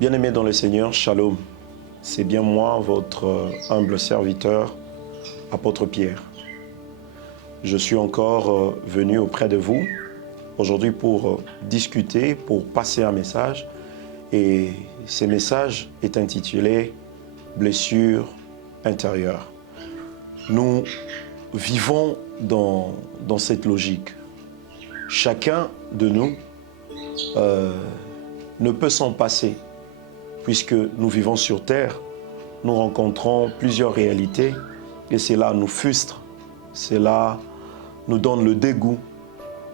Bien-aimés dans le Seigneur, Shalom. C'est bien moi, votre humble serviteur, apôtre Pierre. Je suis encore venu auprès de vous aujourd'hui pour discuter, pour passer un message. Et ce message est intitulé « Blessure intérieure ». Nous vivons dans cette logique. Chacun de nous ne peut s'en passer. Puisque nous vivons sur terre, nous rencontrons plusieurs réalités et cela nous frustre, cela nous donne le dégoût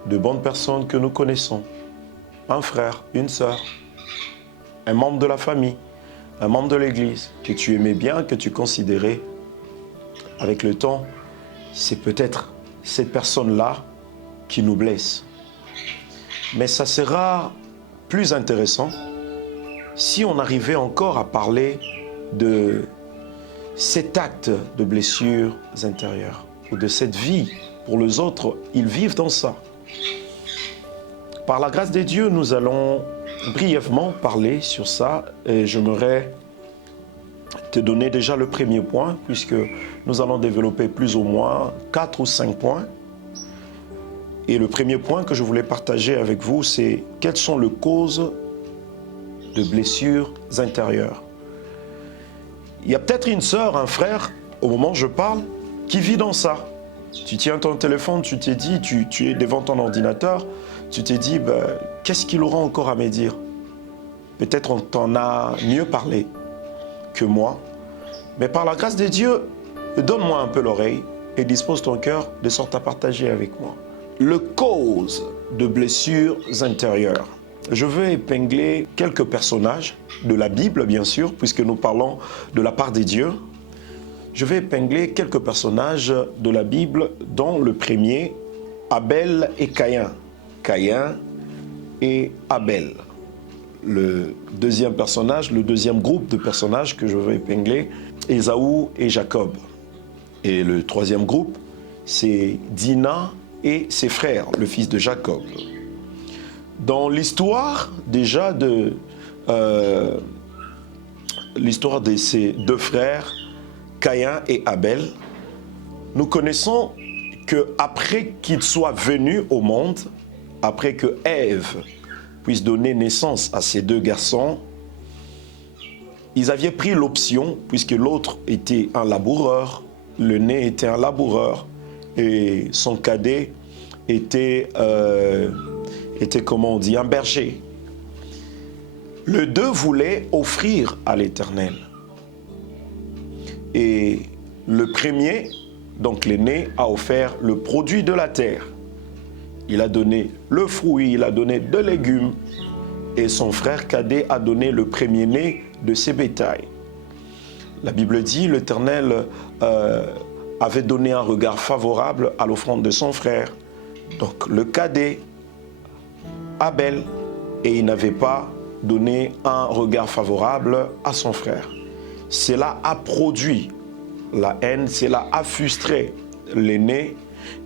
de bonnes personnes que nous connaissons. Un frère, une sœur, un membre de la famille, un membre de l'église que tu aimais bien, que tu considérais. Avec le temps, c'est peut-être cette personne-là qui nous blesse. Mais ça sera plus intéressant si on arrivait encore à parler de cet acte de blessures intérieures ou de cette vie pour les autres, ils vivent dans ça. Par la grâce de Dieu, nous allons brièvement parler sur ça et j'aimerais te donner déjà le premier point puisque nous allons développer plus ou moins 4 ou 5 points. Et le premier point que je voulais partager avec vous, c'est quelles sont les causes de blessures intérieures. Il y a peut-être une sœur, un frère, au moment où je parle, qui vit dans ça. Tu tiens ton téléphone, tu t'es dit, tu es devant ton ordinateur, tu t'es dit, qu'est-ce qu'il aura encore à me dire? Peut-être on t'en a mieux parlé que moi, mais par la grâce de Dieu, donne-moi un peu l'oreille et dispose ton cœur de sorte à partager avec moi. Le cause de blessures intérieures. Je veux épingler quelques personnages de la Bible, bien sûr, puisque nous parlons de la part des dieux. Je vais épingler quelques personnages de la Bible, dont le premier, Abel et Caïn. Caïn et Abel. Le deuxième personnage, le deuxième groupe de personnages que je veux épingler, Ésaü et Jacob. Et le troisième groupe, c'est Dina et ses frères, le fils de Jacob. Dans l'histoire déjà de ces deux frères, Caïn et Abel, nous connaissons qu'après qu'ils soient venus au monde, après que Ève puisse donner naissance à ces deux garçons, ils avaient pris l'option, puisque l'autre était un laboureur, le né était un laboureur, et son cadet était comment on dit, un berger. Les deux voulaient offrir à l'Éternel. Et le premier, donc l'aîné, a offert le produit de la terre. Il a donné le fruit, il a donné des légumes. Et son frère cadet a donné le premier-né de ses bétails. La Bible dit, l'Éternel avait donné un regard favorable à l'offrande de son frère. Donc le cadet, Abel, et il n'avait pas donné un regard favorable à son frère. Cela a produit la haine, cela a frustré l'aîné,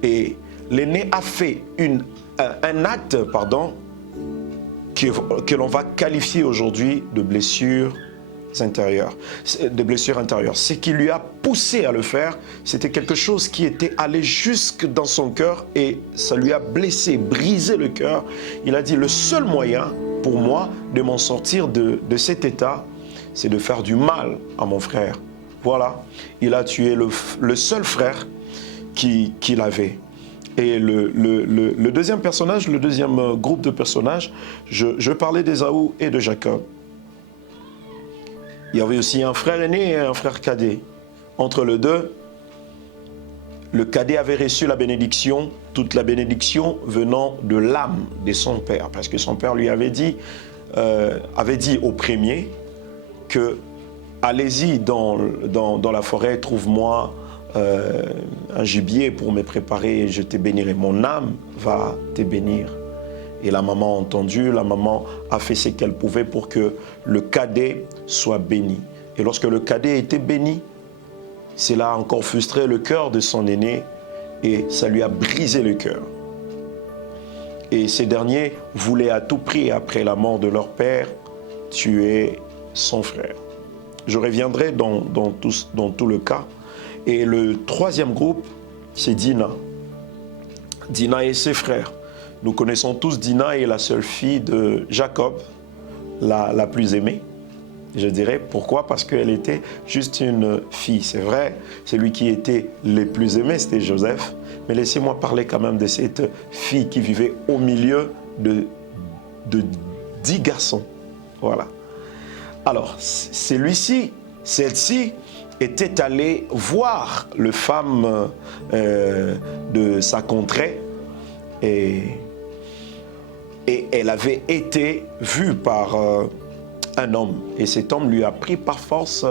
et l'aîné a fait un acte, que l'on va qualifier aujourd'hui de blessure intérieure. Ce qui lui a poussé à le faire, c'était quelque chose qui était allé jusque dans son cœur et ça lui a blessé, brisé le cœur. Il a dit, le seul moyen pour moi de m'en sortir de cet état, c'est de faire du mal à mon frère. Voilà, il a tué le seul frère qu'il avait. Et le deuxième personnage, le deuxième groupe de personnages, je parlais d'Ésaü et de Jacob. Il y avait aussi un frère aîné et un frère cadet. Entre les deux, le cadet avait reçu la bénédiction, toute la bénédiction venant de l'âme de son père. Parce que son père lui avait dit au premier que allez-y dans la forêt, trouve-moi un gibier pour me préparer et je te bénirai. Mon âme va te bénir. Et la maman a entendu, la maman a fait ce qu'elle pouvait pour que le cadet soit béni. Et lorsque le cadet était béni, cela a encore frustré le cœur de son aîné et ça lui a brisé le cœur. Et ces derniers voulaient à tout prix, après la mort de leur père, tuer son frère. Je reviendrai dans tout le cas. Et le troisième groupe, c'est Dina. Dina et ses frères. Nous connaissons tous Dina est la seule fille de Jacob, la plus aimée. Je dirais pourquoi? Parce qu'elle était juste une fille. C'est vrai, celui qui était le plus aimé, c'était Joseph. Mais laissez-moi parler quand même de cette fille qui vivait au milieu de 10 garçons. Voilà. Alors, celle-ci était allée voir les femmes de sa contrée et elle avait été vue par un homme. Et cet homme lui a pris par force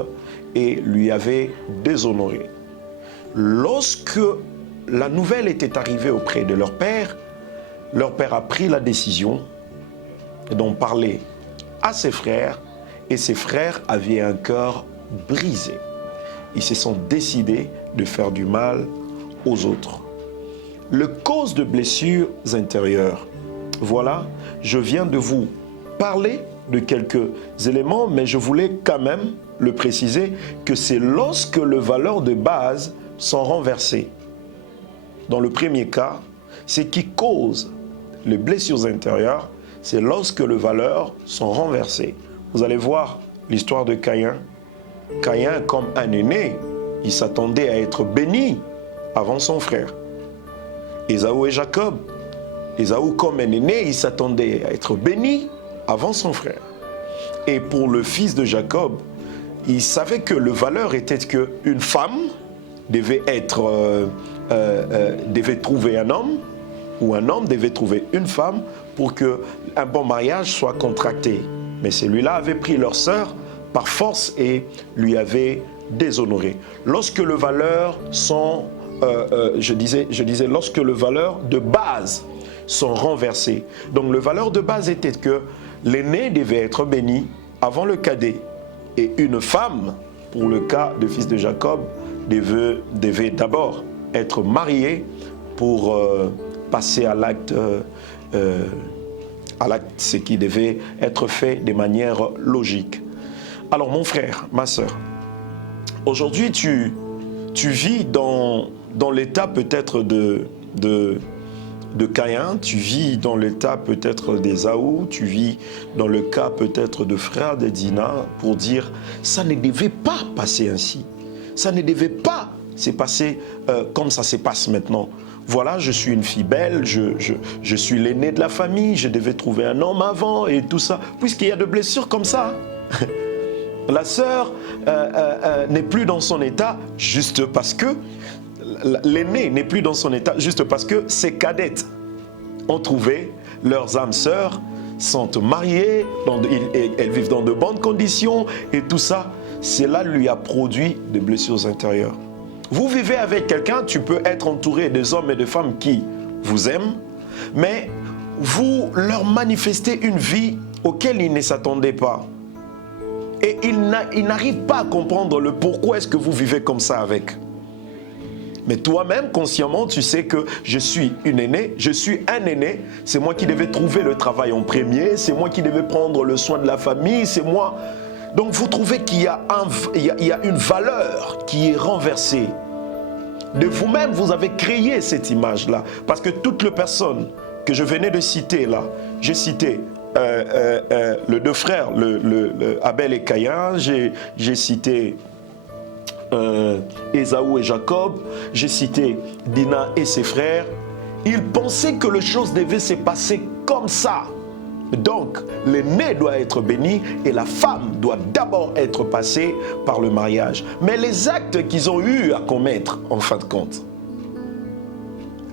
et lui avait déshonoré. Lorsque la nouvelle était arrivée auprès de leur père a pris la décision d'en parler à ses frères, et ses frères avaient un cœur brisé. Ils se sont décidés de faire du mal aux autres. Le cause de blessures intérieures. Voilà, je viens de vous parler de quelques éléments, mais je voulais quand même le préciser que c'est lorsque les valeurs de base sont renversées. Dans le premier cas, ce qui cause les blessures intérieures, c'est lorsque les valeurs sont renversées. Vous allez voir l'histoire de Caïn. Caïn, comme un aîné, il s'attendait à être béni avant son frère. Ésaü et Jacob. Ésaü, comme un aîné, il s'attendait à être béni avant son frère. Et pour le fils de Jacob, il savait que la valeur était qu'une femme devait trouver un homme, ou un homme devait trouver une femme pour qu'un bon mariage soit contracté. Mais celui-là avait pris leur sœur par force et lui avait déshonoré. Lorsque les valeurs sont, je disais, lorsque les valeurs de base sont renversées. Donc les valeurs de base étaient que l'aîné devait être béni avant le cadet. Et une femme, pour le cas de fils de Jacob, devait d'abord être mariée pour passer à l'acte, ce qui devait être fait de manière logique. Alors mon frère, ma sœur, aujourd'hui tu vis dans l'état peut-être de Caïn, tu vis dans l'état peut-être d'Ésaü, tu vis dans le cas peut-être de frère de Dina, pour dire ça ne devait pas passer ainsi, ça ne devait pas se passer comme ça se passe maintenant. Voilà, je suis une fille belle, je suis l'aîné de la famille, je devais trouver un homme avant et tout ça, puisqu'il y a de blessures comme ça. La sœur n'est plus dans son état juste parce que l'aîné n'est plus dans son état juste parce que ses cadettes ont trouvé leurs âmes sœurs, sont mariées, elles vivent dans de bonnes conditions et tout ça, cela lui a produit des blessures intérieures. Vous vivez avec quelqu'un, tu peux être entouré des hommes et de femmes qui vous aiment, mais vous leur manifestez une vie auquel ils ne s'attendaient pas. Et ils n'arrivent pas à comprendre le pourquoi est-ce que vous vivez comme ça avec. Mais toi-même, consciemment, tu sais que je suis une aînée, je suis un aîné, c'est moi qui devais trouver le travail en premier, c'est moi qui devais prendre le soin de la famille, c'est moi. Donc vous trouvez qu'il y a une valeur qui est renversée. De vous-même, vous avez créé cette image-là. Parce que toutes les personnes que je venais de citer là, j'ai cité les deux frères, Abel et Caïn, j'ai cité Ésaü et Jacob, j'ai cité Dina et ses frères. Ils pensaient que les choses devaient se passer comme ça. Donc, l'aîné doit être béni et la femme doit d'abord être passée par le mariage. Mais les actes qu'ils ont eu à commettre, en fin de compte,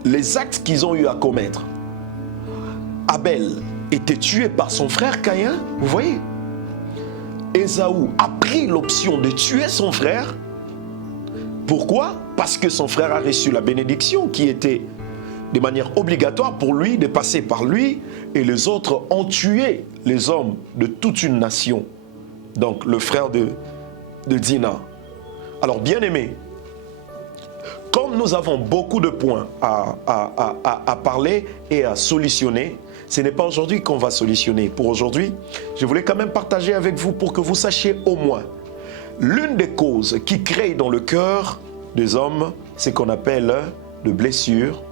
les actes qu'ils ont eu à commettre, Abel était tué par son frère Caïn, vous voyez. Ésaü a pris l'option de tuer son frère. Pourquoi? Parce que son frère a reçu la bénédiction qui était de manière obligatoire pour lui, de passer par lui, et les autres ont tué les hommes de toute une nation. Donc le frère de Dina. Alors bien aimé, comme nous avons beaucoup de points à parler et à solutionner, Ce n'est pas aujourd'hui qu'on va solutionner. Pour aujourd'hui, je voulais quand même partager avec vous pour que vous sachiez au moins l'une des causes qui créent dans le cœur des hommes ce qu'on appelle de blessures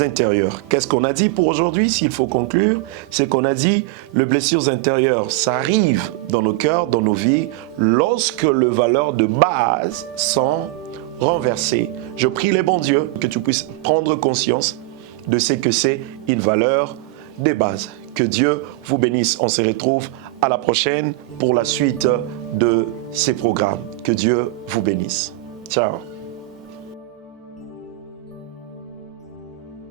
intérieures. Qu'est-ce qu'on a dit pour aujourd'hui? S'il faut conclure, c'est qu'on a dit les blessures intérieures, ça arrive dans nos cœurs, dans nos vies, lorsque les valeurs de base sont renversées. Je prie les bons dieux que tu puisses prendre conscience de ce que c'est une valeur de base. Que Dieu vous bénisse. On se retrouve à la prochaine pour la suite de ces programmes. Que Dieu vous bénisse. Ciao.